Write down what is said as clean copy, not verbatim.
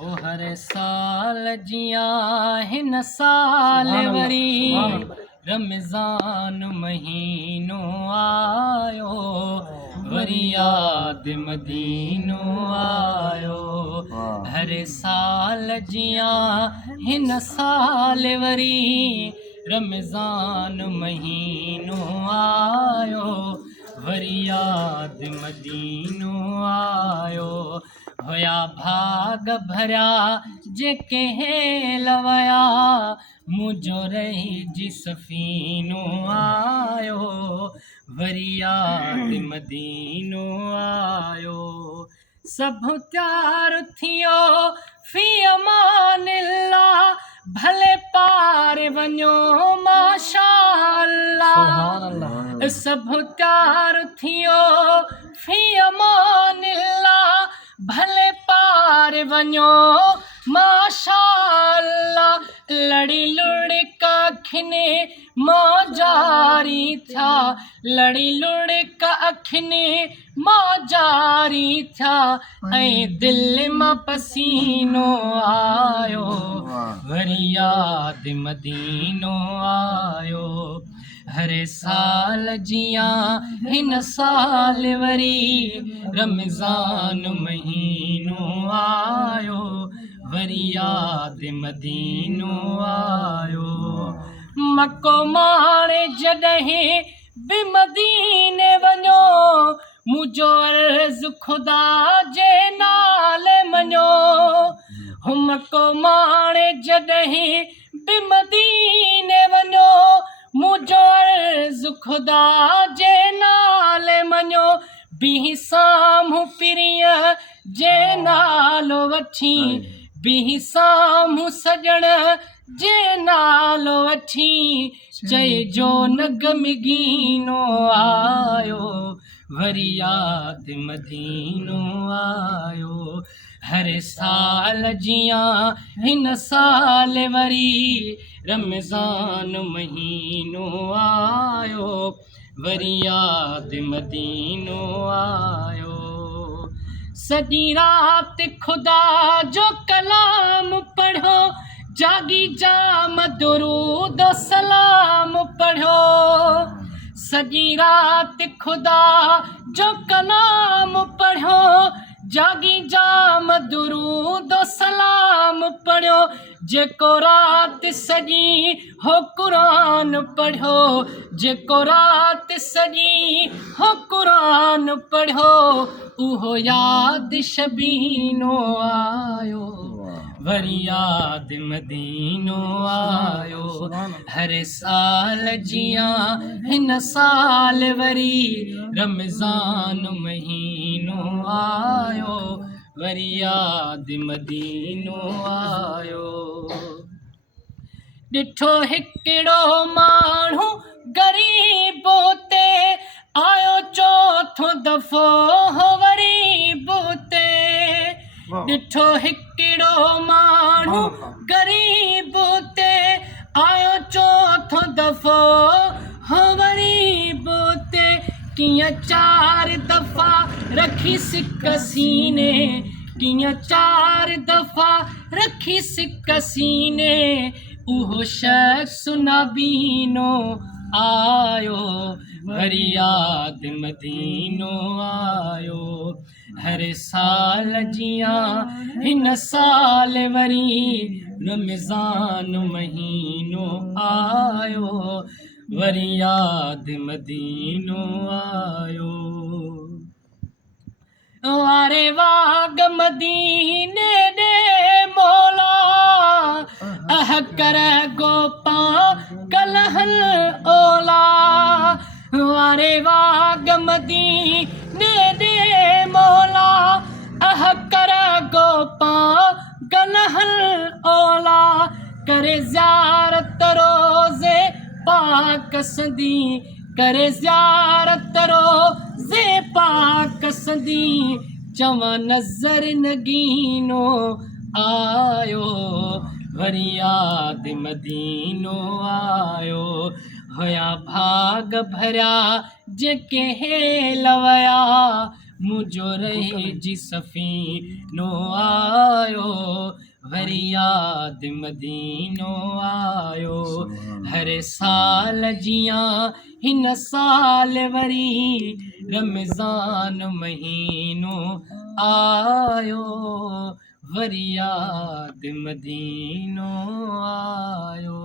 ओ हर साल जियां हिन साल वरी रमज़ान महीनो आयो वरी याद मदीनो आयो हर साल जियां हिन साल वरी रमज़ान महीनो आयो वरी याद मदीनो आयो होया भाग भरिया जेके लवया मुझो रही जी सफ़ीनो आयो वरी याद मदीनो आयो सब त्यार थियो फी अमानिल्लाह भले पार वञो माशाअल्लाह सब त्यार थियो फी अमानिल्लाह भले पार वञो माशाअल्लाह लड़ी लुड़ कखिने मां जारी था लड़ी लुड़ कखिने मां जारी था ऐं दिल मां पसीनो आयो वरी याद मदीनो आयो हर साल जियां हिन साल वरी रमज़ान महीनो आयो वरी याद मदीनो आयो मको माणे जॾहिं बि मदीने वञो मुझो अर्ज़ खुदा जे नाले मञो मको माणे जॾहिं बि मदीने वञो मुझो अर्ज़ खुदा जे नाले मञो बिही साम्हूं पिरीअ जे नालो वठी बिही साम्हूं सॼण जे नालो वठी चइजो न गमगीनो आयो वरी याद मदीनो आयो हर साल जियां हिन साल वरी रमज़ान महीनो आयो वरी याद मदीनो आयो सॼी रात खुदा जो कलाम पढ़ो जागी जाम दुरूद सलाम पढ़ो सॼी रात खुदा जो कलाम पढ़ो जागी जाम दुरूद सलाम पढ़ो जेको रात सॼी हो क़ुरान पढ़ो जेको रात सॼी हो क़ुरान पढ़ो उहो याद शबीनो आयो वरी याद मदीनो आयो हर साल जियां हिन साल वरी रमज़ान महीनो आयो वरी याद मदीनो आयो ॾिठो हिकिड़ो माण्हू ग़रीब ते आयो चौथो दफ़ो वरीब ते ॾिठो हिकिड़ो माण्हू ग़रीब ते आयो चौथो दफ़ो वरीब ते कीअं 4 दफ़ा रखी सिक सीने कीअं 4 दफ़ा रखी सिक सीने उहो शख़्स नबीनो आयो वरी याद मदीनो आयो हर साल जियां हिन साल वरी रमज़ान महीनो आयो वरी याद मदीनो आयो वारे वाग मदीने दे मौला अह कर गोपा कलहल ओला वारे वाग मदीने दे मौला अह कर गोपा कलहल ओला करे ज़ियारत रोज़े पाक सदी करे ज़ियारत रोज़े पाक सदी चवां नज़र नगीनो आयो वरी याद मदीनो आयो होया भाग भरिया जेके लवया मुझो रही जी सफ़ीनो आयो वरी याद मदीनो आयो हर साल जियां हिन साल वरी रमज़ान महीनो आयो वरी याद मदीनो आयो।